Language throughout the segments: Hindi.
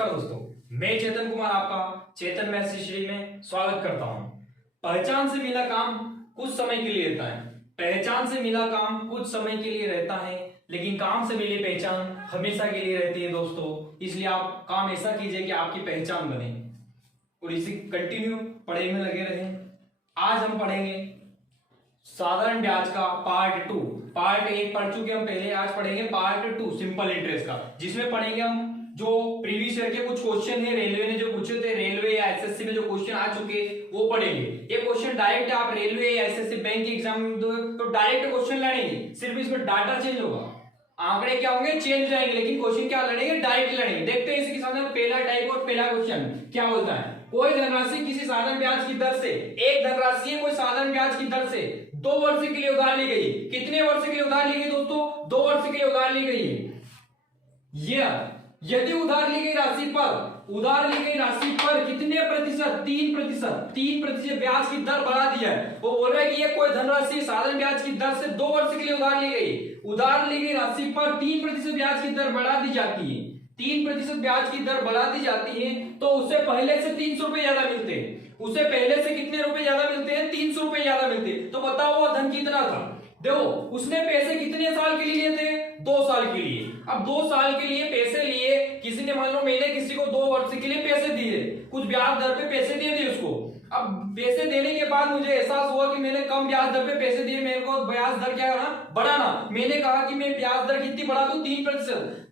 नमस्कार दोस्तों, मैं चेतन कुमार आपका चेतन मैथ्स हिस्ट्री में स्वागत करता हूं। पहचान से मिला काम कुछ समय के लिए रहता है। पहचान से मिला काम कुछ समय के लिए रहता है, लेकिन काम से मिली पहचान हमेशा के लिए रहती है दोस्तों। इसलिए आप काम ऐसा कीजिए कि आपकी पहचान बने और इसी कंटिन्यू पढ़ाई में लगे रहें। आज हम पढ़ेंगे साधारण ब्याज का पार्ट 2। पार्ट 1 पढ़ चुके हम पहले, आज पढ़ेंगे पार्ट 2 सिंपल इंटरेस्ट का, जिसमें पढ़ेंगे हम जो प्रीवियस ईयर के कुछ क्वेश्चन है रेलवे ने जो पूछे थे, रेलवे या एसएससी में जो क्वेश्चन आ चुके वो पढ़ेंगे। ये क्वेश्चन डायरेक्ट आप रेलवे या एसएससी बैंक के एग्जाम में तो डायरेक्ट क्वेश्चन लड़ेंगे, सिर्फ इसमें डाटा चेंज होगा, आंकड़े क्या होंगे चेंज हो जाएंगे, लेकिन क्वेश्चन क्या लड़ेंगे डायरेक्ट लड़ेंगे। देखते हैं इसके साथ पहला टाइप और पहला क्वेश्चन क्या बोलता है। कोई धनराशि किसी साधारण ब्याज की दर से, एक धनराशि है कोई साधारण ब्याज की दर से 2 वर्ष के लिए उधार ली गई। कितने वर्ष के लिए उधार ली गई दोस्तों? 2 वर्ष के लिए उधार ली गई है। यदि उधार ली गई राशि पर कितने प्रतिशत 3% ब्याज की दर बढ़ा दिया है। वो बोल रहा है कि ये कोई धनराशि साधारण ब्याज की दर से 2 वर्ष के लिए उधार ली गई राशि पर 3% ब्याज की दर बढ़ा दी जाती है। 3% ब्याज की दर बढ़ा दी जाती है तो उससे पहले से 300 रुपए ज्यादा मिलते हैं। उसे पहले से कितने रुपए ज्यादा मिलते हैं? 300 रुपए ज्यादा मिलते हैं। तो बताओ वो धन कितना था? देखो उसने पैसे कितने साल के लिए लिए थे? 2 साल के लिए। अब 2 साल के लिए पैसे लिए, किसी ने मान लो मैंने किसी को 2 वर्ष के लिए पैसे दिए, कुछ ब्याज दर पे पैसे दिए थे उसको। अब पैसे देने के बाद मुझे एहसास हुआ कि मैंने कम ब्याज दर पे पैसे दिए, मेरे को ब्याज दर क्या करना बढ़ाना। मैंने कहा कि मैं ब्याज दर कितनी बढ़ा दूं?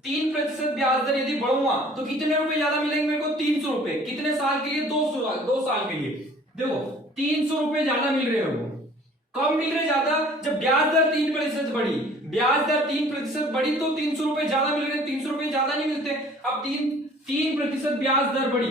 3% ब्याज दर यदि बढ़ाऊंगा तो कितने रुपए ज्यादा मिलेंगे मेरे को? 300 रुपए। कितने साल के लिए? 2 साल के लिए। देखो 300 रुपए ज्यादा मिल रहे हैं, कम मिल रहे ज्यादा। जब ब्याज दर 3% बढ़ी, ब्याज दर 3% बढ़ी तो 300 रुपए ज्यादा मिल रहे। 300 रुपए ज्यादा नहीं मिलते। अब 3% ब्याज दर बढ़ी।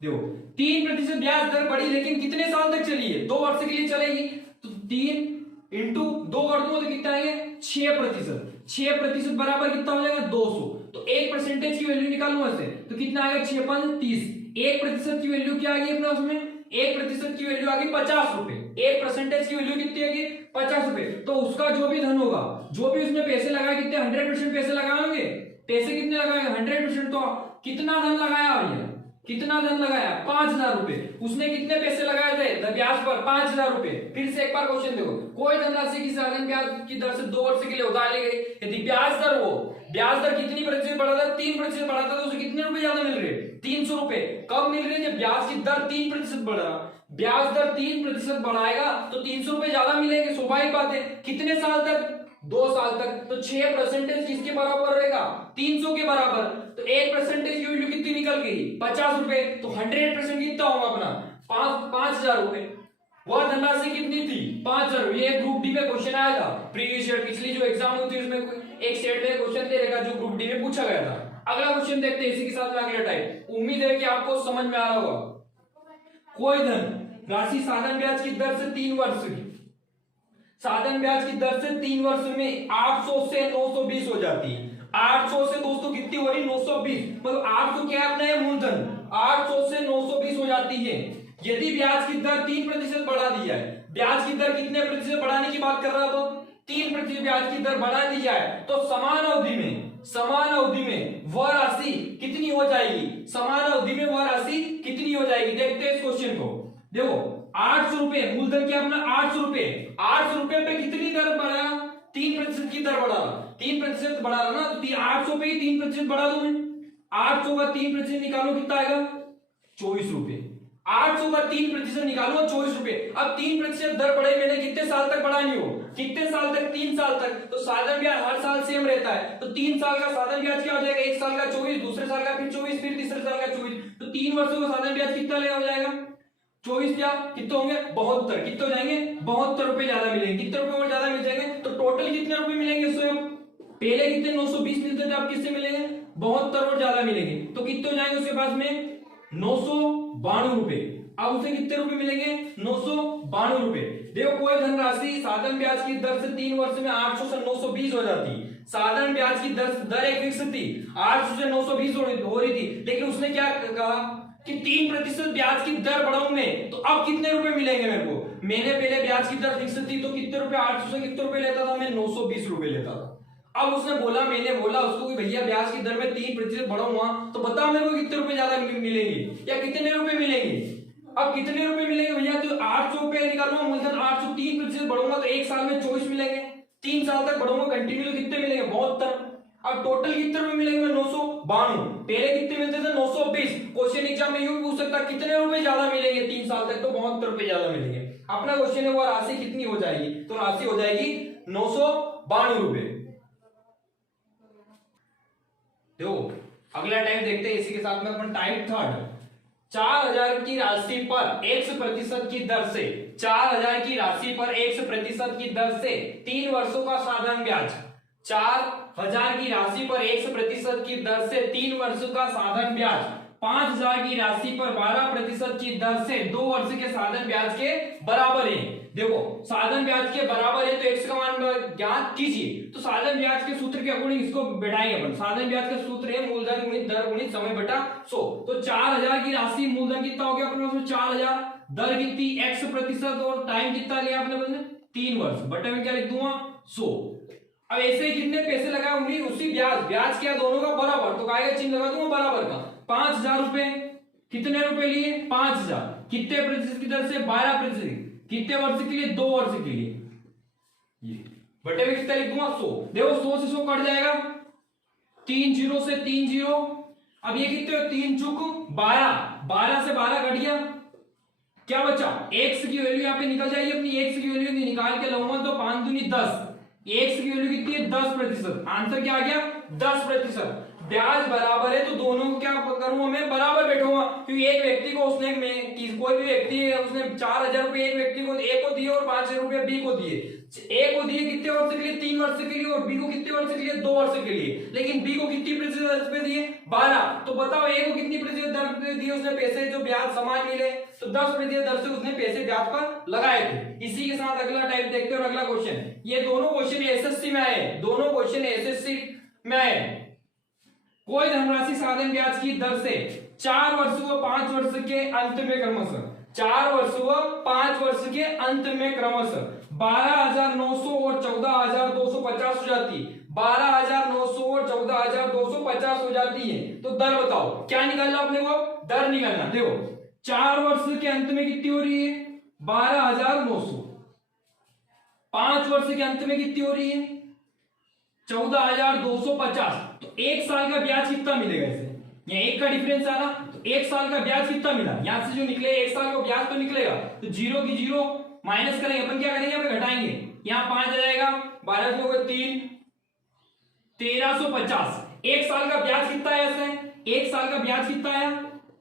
देखो 3% ब्याज दर बढ़ी, लेकिन कितने साल तक चली है? 2 वर्ष के लिए चलेगी। तो 3 इंटू 2 कर दूंगा तो कितना आएगा? 6%। 6% बराबर कितना हो जाएगा? 200। तो 1% की वैल्यू निकालूंगा इससे तो कितना आएगा? 6 5 30। 1% की वैल्यू क्या आ गई अपने उसमें? 1% की वैल्यू आ गई 50 रुपए। 1% की वैल्यू कितनी आ गई? 50 रुपए। तो उसका जो भी धन होगा, जो भी उसने पैसे लगाए, कितने 100% पैसे लगाएंगे। पैसे कितने लगाएंगे? 100%। तो कितना धन लगाया भैया? कितना धन लगाया? 5000 रुपए। उसने कितने पैसे लगाए थे ब्याज पर? 5000 रुपए। फिर से एक बार क्वेश्चन देखो। कोई धनराशि की साधारण ब्याज की दर से 2 वर्ष के लिए उधार ली गई। यदि ब्याज दर कितनी प्रतिशत बढ़ा था? 3% बढ़ा था। तो उसे कितने रुपए ज्यादा मिल रहे? 300 रुपए। कब मिल रहे? जब ब्याज की दर 3% बढ़ा। ब्याज दर 3% बढ़ाएगा तो 300 रुपए ज्यादा मिलेंगे, स्वाभाविक बात है। कितने साल तक? 2 साल तक। तो 6% किसके बराबर रहेगा? 300 के बराबर। तो 1% की वैल्यू कितनी निकल गई? 50 रुपए। तो 100% कितना होगा अपना? 5000 रुपए। वह धनराशि कितनी थी? 5000 रुपए। ये ग्रुप डी में क्वेश्चन आया था प्रीवियस ईयर, पिछली जो एग्जाम हुई थी उसमें एक सेट में क्वेश्चन दे रहेगा जो ग्रुप डी में पूछा गया था। अगला क्वेश्चन देखते हैं इसी के साथ में अगला टाइप। उम्मीद है कि आपको समझ में आ रहा होगा। कोई धन राशि साधारण ब्याज की दर से 3 वर्ष की, साधारण ब्याज की दर से 3 वर्ष में 800 से 920 हो जाती है। 800 से दोस्तों कितनी हो रही? 920। मतलब 800 क्या है अपना? है मूलधन। 800 से 920 हो जाती है। यदि ब्याज की दर 3% बढ़ा दी जाए, ब्याज की दर कितने प्रतिशत बढ़ाने की बात कर रहा हो? 3% ब्याज की दर बढ़ा दी जाए तो समान अवधि में वह राशि कितनी हो जाएगी? देखते हैं इस क्वेश्चन को। देखो 800 रुपए मूलधन क्या अपना? 800 रुपए। 800 रुपए पे कितनी दर बढ़ा? 3% की दर बढ़ा। 3% बढ़ा रहा ना, तो 800 पे ही 3% बढ़ा दो मैं। 800 का 3% निकालो कितना आएगा? 24 रुपए। 800 का 3% निकालो 24 रुपए। अब 3% दर बढ़ाई मैंने, कितने साल तक बढ़ानी हो? कितने साल तक? 3 साल तक। तो साधारण ब्याज हर साल सेम रहता है, तो 3 साल का साधारण ब्याज क्या हो जाएगा? 1 साल का 24, दूसरे साल का फिर 24, फिर तीसरे साल का 24। तो 3 वर्षों का साधारण ब्याज कितना ले हो जाएगा? 24 क्या कितने होंगे? 72। कितने हो जाएंगे? 72 रुपए ज्यादा मिलेंगे। कितने रुपए और ज्यादा मिल जाएंगे? तो टोटल कितने रुपए मिलेंगे स्वयं? पहले कितने 920 मिलते थे, अब किससे मिलेंगे? 72 और ज्यादा मिलेंगे। तो कितने हो जाएंगे उसके पास में? 992 रुपए। अब उसे कितने रुपए मिलेंगे? 992 रुपए। देखो कोई धनराशि साधारण ब्याज की दर से 3 वर्ष में 800 से 920 हो जाती। साधारण ब्याज की दर एक फिक्स थी, 800 से 920 हो रही थी, लेकिन उसने क्या कहा कि 3% ब्याज की दर बढ़ाऊं मैं, तो अब कितने रुपए मिलेंगे मेरे को? मैंने पहले ब्याज की दर फिक्स थी तो कितने रुपए? 800 से कितने रुपए लेता था मैं? 920 रुपए लेता था। अब उसने बोला, मैंने बोला उसको कि भैया ब्याज की दर में 3% बढ़ाऊंगा, तो बताओ मेरे को कितने रुपए ज्यादा मिलेंगे या कितने रुपए मिलेंगे। अब कितने रुपए मिलेंगे भैया, तो 800 रुपए निकालूंगा मूलधन 800, 3% बढ़ूंगा तो एक साल में 24 मिलेंगे, 3 साल तक बढ़ूंगा कंटिन्यू तो कितने मिलेंगे 72। अब टोटल कितने रुपए मिलेंगे 992, पहले कितने मिलते थे 920। क्वेश्चन एग्जाम में यूं भी पूछ सकता है कितने रुपए ज्यादा मिलेंगे 3 साल तक, तो 72 रुपए ज्यादा मिलेंगे। अपना क्वेश्चन है वो राशि कितनी हो जाएगी, तो राशि हो जाएगी 992 रुपए। देखो अगला टाइप देखते हैं, इसी के साथ में अपन टाइप थर्ड। 4000 की राशि पर 1% की दर से 4000 की राशि पर 1% की दर से 3 वर्षों का साधारण ब्याज। 4000 की राशि पर 1% की दर से 3 वर्षों का साधारण ब्याज। 5000 की राशि पर 12% की दर से 2 वर्ष के साधारण ब्याज के बराबर है। देखो साधारण ब्याज के बराबर है तो x का मान ज्ञात कीजिए। तो साधारण ब्याज के सूत्र के अकॉर्डिंग इसको बैठाएंगे अपन। साधारण ब्याज का सूत्र है मूलधन गुणित दर गुणित समय बटा 100। तो 4000 की राशि मूलधन कितना हो गया अपने पास में 4000, दर कितनी x% और टाइम कितना लिया आपने बने 3 वर्ष, बटे में क्या लिख दूंगा 100। अब ऐसे ही कितने पैसे लगाए होंगे उसी ब्याज क्या दोनों का बराबर, तो काय का चिन्ह लगा दूंगा बराबर का। 5000 रुपए, कितने रुपए लिए 5000, कितने प्रतिशत की दर से 12%, कितने वर्ष के लिए 2 वर्ष के लिए, ये बटे में कितना लिख दूंगा 100। देखो 100 से 100 कट जाएगा, 3 जीरो से 3 जीरो, अब ये कितने 3 चुक 12, 12 से 12 कट गया, क्या बचा x की वैल्यू यहाँ पे निकल जाएगी अपनी। x की वैल्यू निकाल के लाऊंगा तो 5 दूनी 10, x की वैल्यू कितनी है 10%। आंसर क्या आ गया 10%। ब्याज बराबर है तो दोनों को क्या करूंगा मैं बराबर बैठूंगा, क्योंकि एक व्यक्ति को उसने कोई भी व्यक्ति है उसने 4000 रुपए एक व्यक्ति को ए को दिए और 5000 रुपए बी को दिए। ए को दिए कितने वर्ष के लिए 3 वर्ष के लिए, और बी को कितने वर्ष के लिए 2 वर्ष के लिए। लेकिन बी को कितनी प्रतिशत दर पे दिए 12, तो बताओ ए को कितनी प्रतिशत दर पे दिए उसने पैसे, जो ब्याज समान मिले तो 10% दर से उसने पैसे ब्याज पर लगाए थे। इसी के साथ अगला टाइप देखते हैं और अगला क्वेश्चन, ये दोनों क्वेश्चन एसएससी में आए, दोनों क्वेश्चन एसएससी में आए। कोई धनराशि साधारण ब्याज की दर से 4 वर्ष व 5 वर्ष के अंत में क्रमशः 4 वर्ष व 5 वर्ष के अंत में क्रमशः 12,900 और 14,250 हो जाती है। 12,900 और 14,250 हो जाती है। तो दर बताओ क्या निकालना अपने को, दर निकालना। देखो 4 वर्ष के अंत में कितनी हो रही है 12,900, 5 वर्ष के अंत में कितनी हो रही है 14,250। तो एक साल का ब्याज कितना मिलेगा इसे, यहाँ एक का डिफरेंस आ रहा, तो एक साल का ब्याज कितना मिला, यहां से जो निकले एक साल का ब्याज तो निकलेगा, तो जीरो की जीरो माइनस करेंगे अपन, क्या करेंगे यहाँ घटाएंगे, यहाँ 5 आ जाएगा, 12 से होगा 3, 1350। एक साल का ब्याज कितना है ऐसे, एक साल का ब्याज कितना आया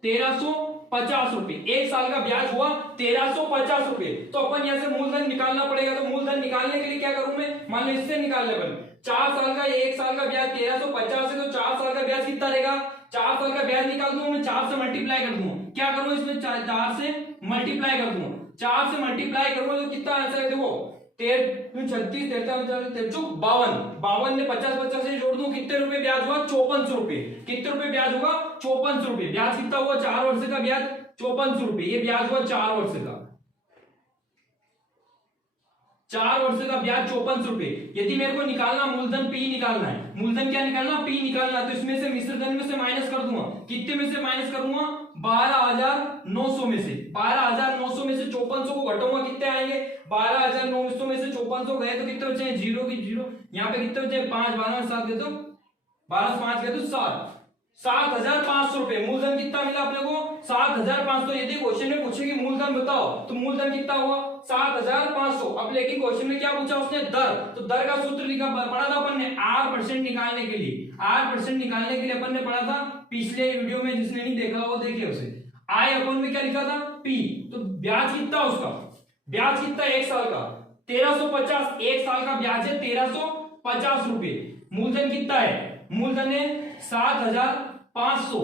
1350 रुपए, एक साल का ब्याज हुआ 1350 रुपए। तो अपन यहाँ से मूलधन निकालना पड़ेगा, तो मूलधन निकालने के लिए क्या करूं मैं, मान लो इससे निकालने पर 4 साल का, एक साल का ब्याज 1350 है, तो 4 साल का ब्याज कितना रहेगा, 4 साल का ब्याज निकाल दूंगा मैं, 4 से मल्टीप्लाई कर दूंगा, क्या करूं इसमें 4 से मल्टीप्लाई कर दूंगा, 4 से मल्टीप्लाई करूंगा तो कितना आंसर है देखो 36, 52 ने 50 से जोड़ दूं, कितने रुपए ब्याज हुआ 5400 रुपए, कितने रुपए ब्याज हुआ 5400 रुपए। ब्याज कितना हुआ 4 वर्ष का ब्याज 5400 रुपए, ये ब्याज हुआ 4 वर्ष का, 4 वर्ष का ब्याज 5400 रुपए। यदि मेरे को निकालना मूलधन पी निकालना है, मूलधन क्या निकालना पी निकालना, तो इसमें से मिश्र धन में से माइनस कर दूंगा, कितने में से माइनस करूंगा 12,900 में से, 12,900 में से 5400 को घटाऊंगा, कितने आएंगे 12,900 में से 5400 गए तो कितने बचे, जीरो की जीरो, यहाँ पे कितने बचे 5, 12 7 गए तो 12 से 5 गए तो 7, 7,500 रुपए। मूलधन कितना मिला अपने को 7,500। यदि क्वेश्चन में पूछे कि मूलधन बताओ तो मूलधन कितना हुआ 7,500। अब लेकिन क्वेश्चन में क्या पूछा उसने दर, तो दर का सूत्र लिखा पढ़ा था अपन ने R% निकालने के लिए, R% निकालने के लिए अपन ने पढ़ा था पिछले वीडियो में, जिसने नहीं देखा वो देखिए उसे। I अपन में क्या लिखा था P, तो ब्याज कितना उसका, ब्याज कितना एक साल का 1350, एक साल का ब्याज है 1350 रुपए। मूलधन कितना है, मूलधन है 7,500,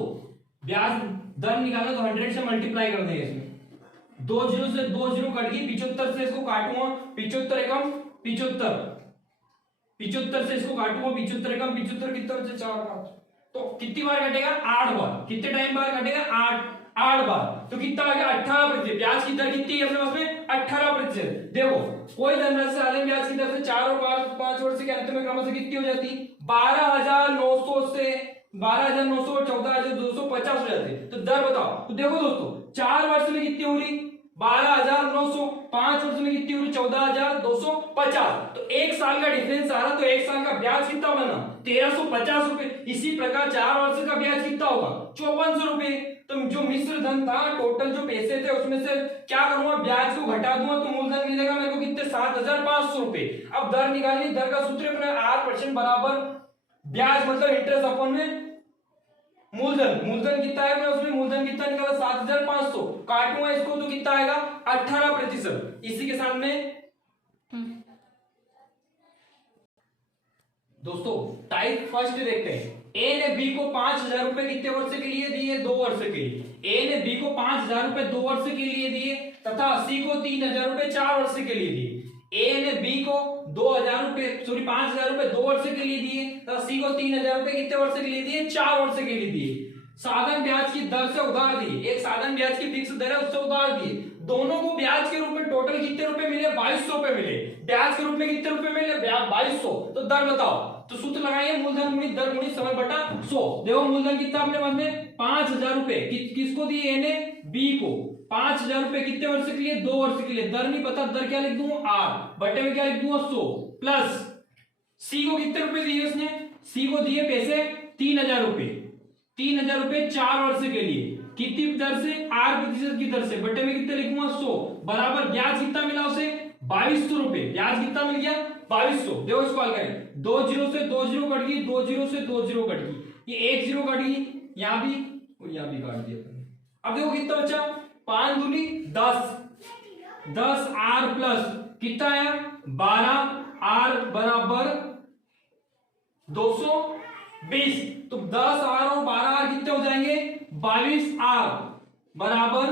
ब्याज दर निकालना तो 100 से मल्टीप्लाई कर देंगे इसमें, 2 जीरो से 2 जीरो कट गई, 75 से इसको काटूंगा, 75 एकम 75, 75 से इसको काटूंगा, 75 एकम 75 कितना बचे 4 5, तो कितनी बार कटेगा 8 बार, कितने टाइम बार कटेगा 8 बार, तो कितना आ गया 18%। ब्याज की दर कितनी है अपने पास में 18%। देखो कोई धनराशि साधारण ब्याज की दर से 4 और 5 वर्ष के अंत में क्रमशः कितनी हो जाती, 12,900 से 12,900 और 14,250 हो जाते। तो दर बताओ। तो देखो दोस्तों 4 वर्ष में कितनी हो रही 12,900, 5 वर्ष में कितनी हो रही 14,250। तो एक साल का डिफरेंस आ रहा, तो एक साल का ब्याज कितना बना 1,350 रुपए। इसी प्रकार 4 वर्ष का ब्याज कितना होगा 5,400 रुपए। तो जो मिश्र धन था, टोटल जो पैसे थे उसमें से क्या करूंगा, ब्याज को घटा दूंगा तो मूलधन मिलेगा मेरे को कितने 7,500 रुपए। अब दर निकालनी, दर का सूत्र अपना R% बराबर ब्याज मतलब इंटरेस्ट अपॉन में मूलधन। मूलधन कितना है, मैं उसमें मूलधन कितना निकाला 7,500, काटूंगा इसको तो कितना आएगा 18%। इसी के साथ में दोस्तों टाइप फर्स्ट देखते हैं। ए ने बी को 5,000 रुपए कितने वर्ष के लिए दिए 2 वर्ष के लिए। ए ने बी को 5,000 रुपए 2 वर्ष के लिए दिए तथा सी को 3,000 रुपए 4 वर्ष के लिए दिए। ए ने बी को 2,000 रुपए 5,000 रुपए 2 वर्ष के लिए दिए तथा सी को 3,000 रुपए कितने वर्ष के लिए दिए 4 वर्ष के लिए दिए। साधन ब्याज की दर से उधार दिए, एक साधन ब्याज की फिक्स दर है उससे उधार दिए। दोनों को ब्याज के रूप में टोटल कितने रुपए मिले 2,200 रुपए मिले। ब्याज के रूप में कितने रुपए मिले 2,200। तो दर बताओ, तो सूत्र लगाइए मूलधन गुणित दर गुणित समय बटा 100। देखो मूलधन कितना अपने पास में 5,000 रुपए किसको दिए ए ने बी को 5,000 रुपए कितने वर्ष के लिए 2 वर्ष के लिए। दर नहीं पता, दर क्या लिख दूं R बटे में क्या लिख दूंगा 100 प्लस सी को कितने रुपए दिए उसने, सी को दिए पैसे 3,000 रुपए 3,000 रुपए 4 वर्ष के लिए कितनी दर से R% की दर से बटे में कितने लिखूंगा 100 बराबर ब्याज कितना मिला उसे 2,200 रुपए। ब्याज कितना मिल गया 2,200। देखो इसको हल करें, 2 जीरो से 2 जीरो कट गई, 2 जीरो से 2 जीरो कट गई, ये 1 जीरो कट गई, यहां भी और यहां भी काट दिया। अब देखो कितना बचा 5 दूनी 10, 10 R प्लस कितना आया 12 R बराबर 220। तो 10 R और 12 R कितने हो जाएंगे 22 R बराबर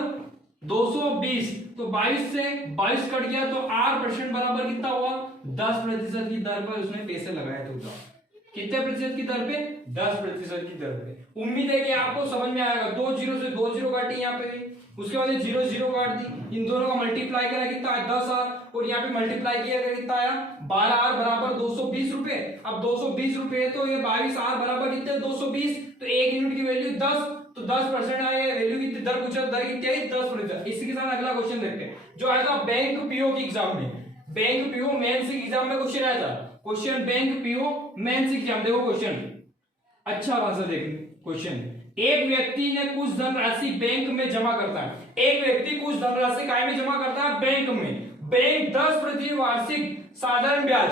220। तो 22 से 22 कट गया तो R% बराबर कितना हुआ 10% की दर पर उसने पैसे लगाए थे। कितने प्रतिशत की दर पे 10% की दर पे। उम्मीद है कि आपको समझ में आएगा। 2 जीरो से 2 जीरो काटी यहाँ पे, उसके बाद 0 0 काट दी, इन दोनों का मल्टीप्लाई करा कितना आया 10 R और यहाँ पे मल्टीप्लाई किया कितना आया 12 R बराबर 220 रुपए। अब 220 रुपए तो ये 22 R बराबर कितने 220, तो 1 यूनिट की वैल्यू 10, तो 10% आएगा। वैल्यू कितनी दर पूछा, दर कितनी आई 10%। इसी के साथ अगला क्वेश्चन देखते हैं जो आया था बैंक पीओ की एग्जाम में। बैंक पीओ मेंस की एग्जाम में क्वेश्चन आया था, question bank PO mains exam. देखो क्वेश्चन अच्छा खासा देखिए क्वेश्चन। एक व्यक्ति ने कुछ धनराशि बैंक में जमा करता है, एक व्यक्ति कुछ धनराशि काय में जमा करता है बैंक में। बैंक 10% वार्षिक साधारण ब्याज,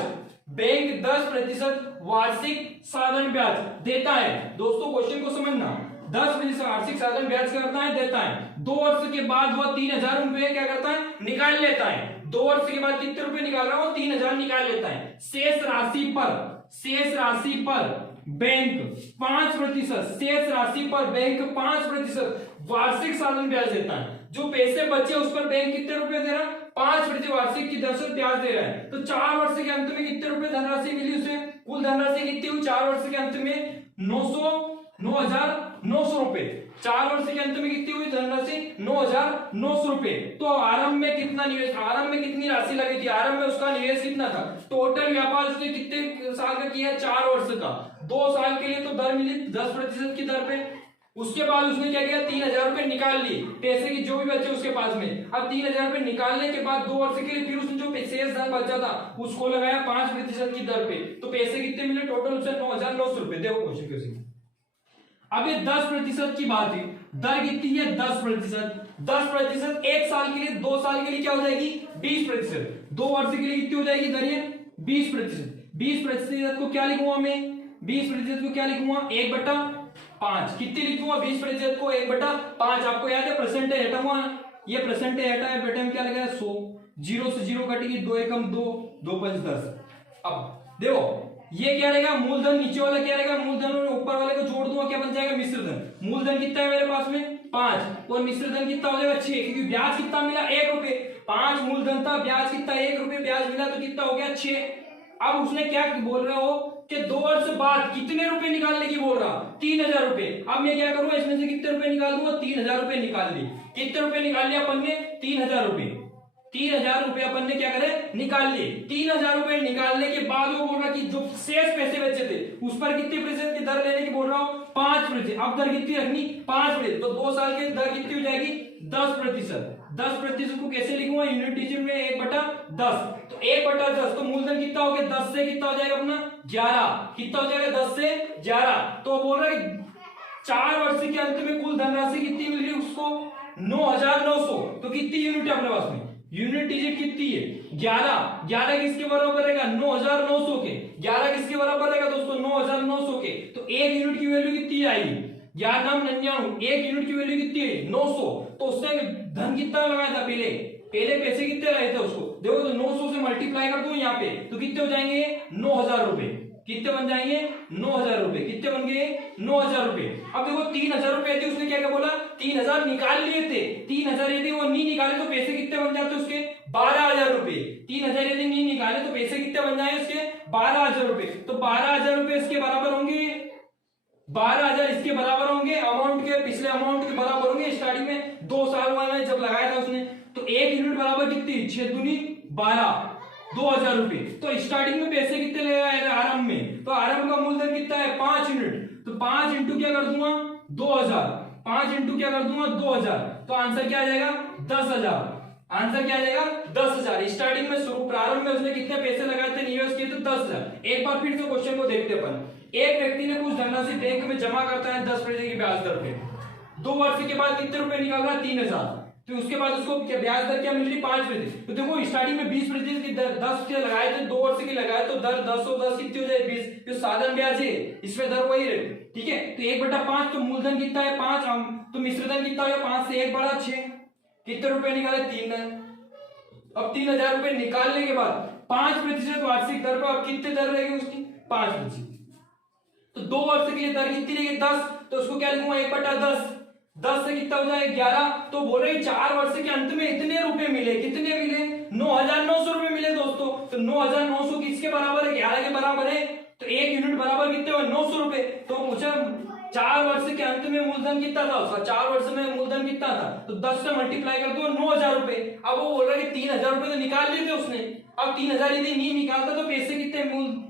बैंक 10% वार्षिक साधारण ब्याज देता है। दोस्तों क्वेश्चन को समझना, 10% वार्षिक साधारण ब्याज करता है देता है। 2 वर्ष के बाद वह 3,000 रुपए क्या करता है निकाल लेता है। 2 वर्ष के बाद कितने रुपए निकाल रहा हूं 3,000 निकाल लेता है। शेष राशि पर बैंक 5%, शेष राशि पर बैंक 5% वार्षिक साधारण ब्याज देता है। जो पैसे बचे उस पर बैंक कितने रुपए दे रहा है 5% वार्षिक की दर से ब्याज दे रहा है। तो 4 वर्ष के अंत में कितने रुपए धनराशि मिली उसे, कुल धनराशि कितनी हुई 4 वर्ष के अंत में 9,900 रुपए। 4 वर्ष के अंत में कितनी हुई धनराशि 9,900 रुपए। तो आरंभ में कितना निवेश, आरंभ में कितनी राशि लगी थी, आरंभ में उसका निवेश कितना था, टोटल व्यापार उसने कितने साल का किया 4 वर्ष का, 2 साल के लिए तो दर मिली 10% की दर पे। उसके बाद उसने क्या किया 3,000 रुपए निकाल लिए, पैसे की जो भी बचे उसके पास में। अब 3,000 रुपए निकालने के बाद 2 वर्ष के लिए फिर उसने जो शेष धन बचा था उसको लगाया 5% की दर पे। तो पैसे कितने मिले टोटल उसे 9,900 रुपए। देखो क्वेश्चन कैसे। अब ये 10% की बात है, दर कितनी है 10%। 10% 1 साल के लिए, 2 साल के लिए क्या हो जाएगी 20%, 2 वर्ष के लिए कितनी हो जाएगी दर ये 20%। 20% को क्या लिखूंगा मैं 20% को क्या लिखूंगा 1/5। कितनी लिखूंगा 20% को 1/5। आपको याद है परसेंटेज हटाऊंगा, ये परसेंटेज हटाए बेटे में क्या लगा 100, 0 से 0 कटेगी 2 एकम 2, 2 5 10। अब देखो ये क्या रहेगा मूलधन, नीचे वाला क्या रहेगा मूलधन और ऊपर वाले को जोड़ दूंगा क्या बन जाएगा मिश्रधन। मूलधन कितना है मेरे पास में 5 और मिश्रधन कितना हो जाएगा 6, क्योंकि ब्याज कितना मिला 1 रुपए। 5 मूलधन था, ब्याज कितना 1 रुपए ब्याज मिला तो कितना हो गया 6। अब उसने क्या बोल रहा हो कि 2 वर्ष बाद कितने रुपए निकालने की बोल रहा, 3000 रुपए। अब मैं क्या करूंगा, इसमें से कितने रुपए निकाल दूंगा, 3000 रुपए निकाल लिए। कितने रुपए निकाल लिया अपन ने, 3000 रुपए। 3000 रुपए अपन ने क्या करे, निकाल लिए। 3000 रुपए निकालने के बाद वो बोल रहा कि जो शेष पैसे बचे थे उस पर कितने प्रतिशत की दर लेने की बोल रहा हूं, 5%। अब दर कितनी रखनी, 5%। तो 2 साल की दर कितनी हो जाएगी, 10%। 10% को कैसे लिखूंगा, यूनिट डिजिट में 1/10। तो 1/10 तो मूलधन कितना हो गया, 10 से कितना हो जाएगा अपना 11। कितना हो जाएगा, 10 से 11। तो बोल रहा है 4 वर्ष के अंत में कुल धनराशि कितनी मिल रही है उसको, 9900। तो कितनी यूनिट है अपने पास में, यूनिट डिजिट कितनी है, 11। 11 किसके बराबर रहेगा, 9900 के। 11 किसके बराबर रहेगा दोस्तों, 9900 के। तो एक यूनिट की वैल्यू कितनी आएगी, 99, एक यूनिट की वैल्यू कितनी है, 900। तो उसने धन कितना लगाया था, पहले पैसे कितने रहे थे उसको, देखो तो 900 से मल्टीप्लाई कर दो यहाँ पे, तो कितने हो जाएंगे, 9000 रुपए। कितने बन जाएंगे, 9000 रुपए। कितने बन गए, 9000 रुपए। अब देखो 3000 रुपए थे, उसने क्या क्या बोला, 3000 निकाल लिए थे। 3000 यदि वो नहीं निकाले तो पैसे कितने बन जाते उसके, 12000 रुपए। 3000 यदि नहीं निकाले तो पैसे कितने बन जाए उसके, 12000 रुपए। तो 12000 रुपए इसके बराबर होंगे, 12000 इसके बराबर होंगे, अमाउंट के पिछले अमाउंट के बराबर होंगे। स्टार्टिंग में 2 साल में जब लगाया था उसने, तो एक यूनिट बराबर कितनी, 6 दूनी 12, 2000 रुपए। तो स्टार्टिंग में पैसे कितने लगाए थे आरंभ में, तो आरंभ का मूलधन कितना है, 5 यूनिट। तो 5 इंटू क्या कर दूंगा, 2000। 5 इंटू क्या कर दूंगा, 2000। तो आंसर क्या आ जाएगा, 10000। आंसर क्या आ जाएगा, 10000। स्टार्टिंग में शुरू प्रारंभ में उसने कितने पैसे लगाए थे, निवेश किए थे 10000। एक बार फिर से क्वेश्चन को देखते अपन। एक व्यक्ति ने कुछ धनराशि बैंक में जमा करता है 10% की ब्याज दर पे। 2 वर्ष के बाद कितने रुपए निकाल रहा है, 3000। तो उसके बाद उसको क्या ब्याज दर क्या मिल रही, 5%। तो देखो स्टार्टिंग में 20% की दर 10 के लगाए थे, 2 वर्ष की लगाए तो दर 10 और 10 कितनी हो जाए, 20। जो साधारण ब्याज है इसमें दर वही रहे, ठीक है। तो 1/5। तो मूलधन कितना है, 5। तो मिश्रधन कितना हो, 5 से 1/6। कितने रुपए निकाले, 3। अब 3000 रुपए निकालने के बाद 5% वार्षिक दर पर अब कितने दर रहेगी उसकी, 5%। तो 2 वर्ष के लिए दर कितनी रहेगी, 10। तो उसको क्या लिखूंगा, 1/10। 10 से कितना हो जाए, 11। तो बोल रहे 4 वर्ष के अंत में इतने रुपए मिले, कितने मिले, 9900 रुपए मिले दोस्तों। तो 9900 किसके बराबर है, 11 के बराबर है। तो एक यूनिट बराबर कितने हुए, 900 रुपए। तो पूछा 4 वर्ष के अंत में मूलधन कितना था उसका, 4 वर्ष में मूलधन कितना था, तो 10 से मल्टीप्लाई कर दो, 9000 रुपए। अब वो बोल रहा है 3000 रुपए तो निकाल लिए थे उसने। अब 3000 यदि नहीं निकालता तो पैसे कितने,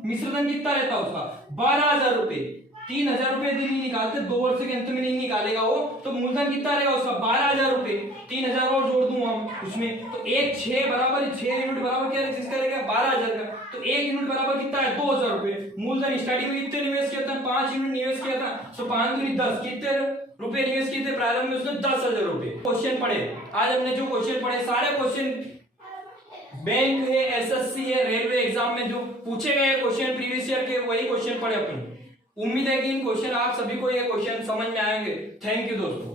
मिश्रधन कितना रहता उसका, 12000 रुपए। 3000 रुपए यदि नहीं निकालते, 2 वर्ष के अंत में नहीं निकालेगा वो, तो मूलधन कितना रहेगा उसका, 12000 रुपए। 3000 और जोड़ दूं हम उसमें, तो 6 बराबर 6 यूनिट बराबर क्या करेगा, 12000 का। तो 1 यूनिट बराबर कितना है, 2000 रुपए। मूलधन स्टार्टिंग में कितने निवेश किया था, 5 यूनिट निवेश किया था। तो 5 दूनी 10, कितने रुपए निवेश किए थे प्रारंभ में उसने, 10000 रुपए। क्वेश्चन पढ़े आज हमने, जो क्वेश्चन पढ़े सारे क्वेश्चन बैंक है, एसएससी है, रेलवे एग्जाम में जो पूछे गए क्वेश्चन प्रीवियस ईयर के, वही क्वेश्चन पढ़े अपन। उम्मीद है कि इन क्वेश्चन आप सभी को ये क्वेश्चन समझ में आएंगे। थैंक यू दोस्तों।